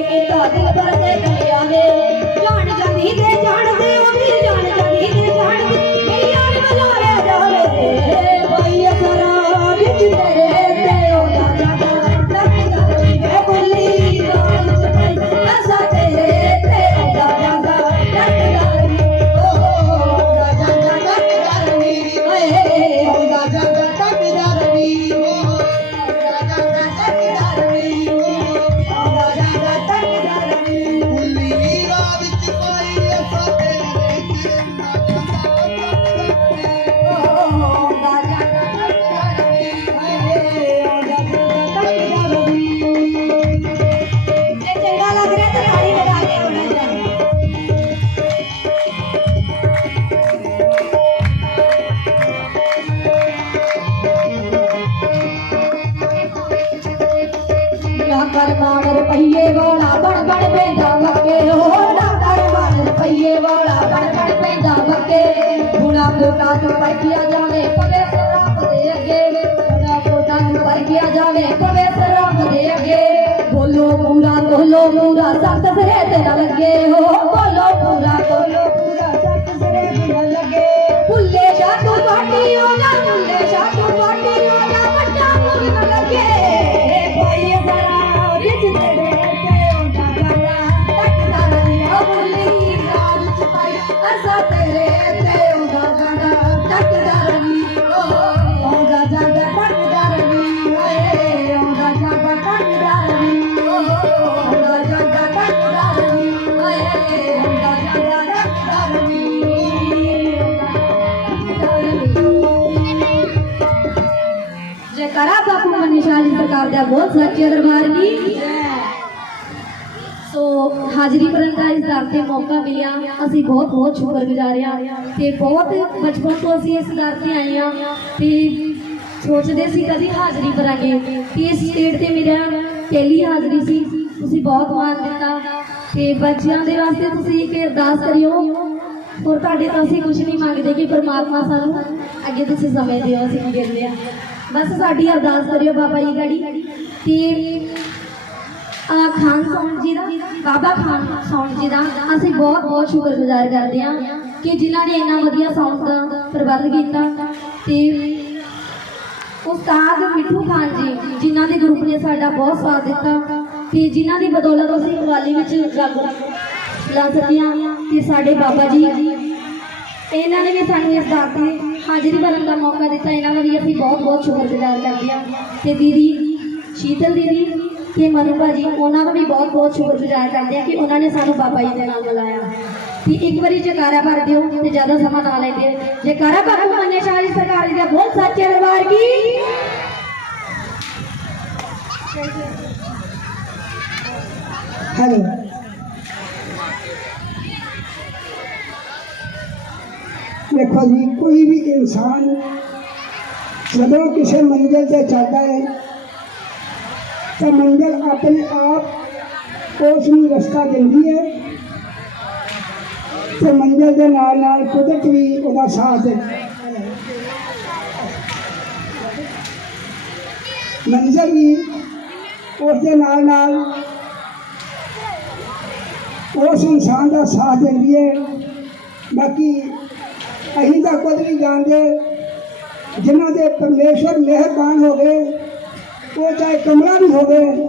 ਕੀਤਾ ਦਿਲ ਭਰ ਦੇ ਹੁਣਾ ਕੋਟਾ ਤੋਂ ਜਾਵੇ, ਪਵੇ ਸਰਾਪ ਦੇ ਅੱਗੇ। ਹੁਣਾ ਕੋਟਾ ਨੂੰ ਪਰਖਿਆ ਜਾਵੇ, ਪਵੇ ਸਰਾਪ ਦੇ ਅੱਗੇ। ਬੋਲੋ ਪੂਰਾ ਬੋਲੋ ਪੂਰਾ, ਸੱਤ ਸਿਰੇ ਤੇ ਲੱਗੇ ਹੋ। ਬਾਪੂ ਮਨੀਸ਼ਾ ਸਰਕਾਰ ਦਾ ਬਹੁਤ ਸੱਚੇ ਦਰਬਾਰ ਦੀ ਸੋ ਹਾਜ਼ਰੀ ਭਰਨ ਦਾ ਇਸ ਦਰ ਤੇ ਮੌਕਾ ਮਿਲਿਆ। ਅਸੀਂ ਬਹੁਤ ਬਹੁਤ ਸ਼ੁਕਰਗੁਜ਼ਾਰ ਹਾਂ ਤੇ ਬਹੁਤ ਬਚਪਨ ਤੋਂ ਅਸੀਂ ਇਸ ਦਰ ਤੇ ਆਏ ਹਾਂ ਤੇ ਸੋਚਦੇ ਸੀ ਕਦੀ ਹਾਜ਼ਰੀ ਭਰਾਂਗੇ। ਤੇ ਇਸ ਸਟੇਟ ਤੇ ਮੇਰਾ ਪਹਿਲੀ ਹਾਜ਼ਰੀ ਸੀ। ਤੁਸੀਂ ਬਹੁਤ ਮਾਣ ਦਿੱਤਾ। ਤੇ ਬੱਚਿਆਂ ਦੇ ਵਾਸਤੇ ਤੁਸੀਂ ਇੱਕ ਅਰਦਾਸ ਕਰਿਓ। ਹੋਰ ਤੁਹਾਡੇ ਤੋਂ ਅਸੀਂ ਕੁਝ ਨਹੀਂ ਮੰਗਦੇ ਕਿ ਪ੍ਰਮਾਤਮਾ ਸਾਨੂੰ ਅੱਗੇ ਤੁਸੀਂ ਸਮੇਂ ਦਿਓ, ਅਸੀਂ ਕੀ ਕਹਿੰਦੇ ਆ ਬਸ ਸਾਡੀ ਅਰਦਾਸ ਕਰਿਓ ਬਾਬਾ ਜੀ ਗੜੀ। ਤੇ ਆ ਖਾਨ ਸੌਣ ਜੀ ਦਾ, ਬਾਬਾ ਖਾਨ ਸੌਣ ਜੀ ਦਾ ਅਸੀਂ ਬਹੁਤ ਬਹੁਤ ਸ਼ੁਕਰਗੁਜ਼ਾਰ ਕਰਦੇ ਹਾਂ ਕਿ ਜਿਨ੍ਹਾਂ ਨੇ ਇੰਨਾ ਵਧੀਆ ਸਾਊਂਡ ਦਾ ਪ੍ਰਬੰਧ ਕੀਤਾ। ਤੇ ਉਸਤਾਦ ਮਿੱਠੂ ਖਾਨ ਜੀ, ਜਿਨ੍ਹਾਂ ਦੇ ਗਰੁੱਪ ਨੇ ਸਾਡਾ ਬਹੁਤ ਸਾਥ ਦਿੱਤਾ ਤੇ ਜਿਨ੍ਹਾਂ ਦੀ ਬਦੌਲਤ ਅਸੀਂ ਕਵਾਲੀ ਵਿੱਚ ਜੱਗ ਲਾ ਸਕੇ ਹਾਂ ਤੇ ਸਾਡੇ ਬਾਬਾ ਜੀ, ਇਹਨਾਂ ਨੇ ਵੀ ਸਾਨੂੰ ਇਸ ਦਰ ਤੇ ਹਾਜ਼ਰੀ ਭਰਨ ਦਾ ਮੌਕਾ ਦਿੱਤਾ, ਇਹਨਾਂ ਦਾ ਵੀ ਅਸੀਂ ਬਹੁਤ ਬਹੁਤ ਸ਼ੁਕਰਗੁਜ਼ਾਰ ਕਰਦੇ ਹਾਂ। ਤੇ ਦੀਦੀ, ਸ਼ੀਤਲ ਦੀਦੀ ਤੇ ਮਨੂ ਭਾਜੀ, ਉਹਨਾਂ ਦਾ ਵੀ ਬਹੁਤ ਬਹੁਤ ਸ਼ੁਕਰਗੁਜ਼ਾਰ ਕਰਦੇ ਹਾਂ ਕਿ ਉਹਨਾਂ ਨੇ ਸਾਨੂੰ ਬਾਬਾ ਜੀ ਦੇ ਨਾਲ ਮਿਲਾਇਆ। ਤੇ ਇੱਕ ਵਾਰੀ ਜਕਾਰਾ ਭਰ ਦਿਓ ਤੇ ਜ਼ਿਆਦਾ ਸਮਾਂ ਨਾ ਲੈਂਦੇ ਜਕਾਰਾ ਬਾਬੂ ਮੰਨੇ ਸ਼ਾਹ ਜੀ ਸਰਕਾਰ ਜੀ ਦਾ ਬਹੁਤ ਸੱਚੇ ਦਰਬਾਰ ਕੀ ਹੈਲੋ ਦੇਖੋ ਜੀ, ਕੋਈ ਵੀ ਇਨਸਾਨ ਜਦੋਂ ਕਿਸੇ ਮੰਜ਼ਿਲ ਤੇ ਚੱਲਦਾ ਹੈ, ਤਾਂ ਮੰਜ਼ਿਲ ਆਪਣੇ ਆਪ ਉਸ ਨੂੰ ਰਸਤਾ ਦਿੰਦੀ ਹੈ ਤੇ ਮੰਜ਼ਿਲ ਦੇ ਨਾਲ ਨਾਲ ਕੁਦਰਤ ਵੀ ਉਹਦਾ ਸਾਥ ਦਿੰਦੀ ਹੈ। ਮੰਜ਼ਿਲ ਵੀ ਉਸ ਦੇ ਨਾਲ ਨਾਲ ਉਸ ਇਨਸਾਨ ਦਾ ਸਾਥ ਦਿੰਦੀ ਹੈ। ਬਾਕੀ ਅਸੀਂ ਤਾਂ ਕੁਝ ਨਹੀਂ ਜਾਣਦੇ। ਜਿਨ੍ਹਾਂ ਦੇ ਪਰਮੇਸ਼ਰ ਮਿਹਰਬਾਨ ਹੋਵੇ ਉਹ ਚਾਹੇ ਕਮਲਾ ਵੀ ਹੋਵੇ,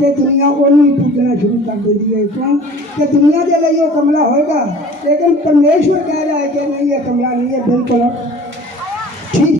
ਤੇ ਦੁਨੀਆ ਉਹਨੂੰ ਹੀ ਪੂਜਣਾ ਸ਼ੁਰੂ ਕਰ ਦਿੰਦੀ ਹੈ। ਕਿਉਂ? ਕਿ ਦੁਨੀਆ ਦੇ ਲਈ ਉਹ ਕਮਲਾ ਹੋਏਗਾ, ਲੇਕਿਨ ਪਰਮੇਸ਼ਰ ਕਹਿ ਰਿਹਾ ਹੈ ਕਿ ਨਹੀਂ, ਇਹ ਕਮਲਾ ਨਹੀਂ ਹੈ, ਬਿਲਕੁਲ।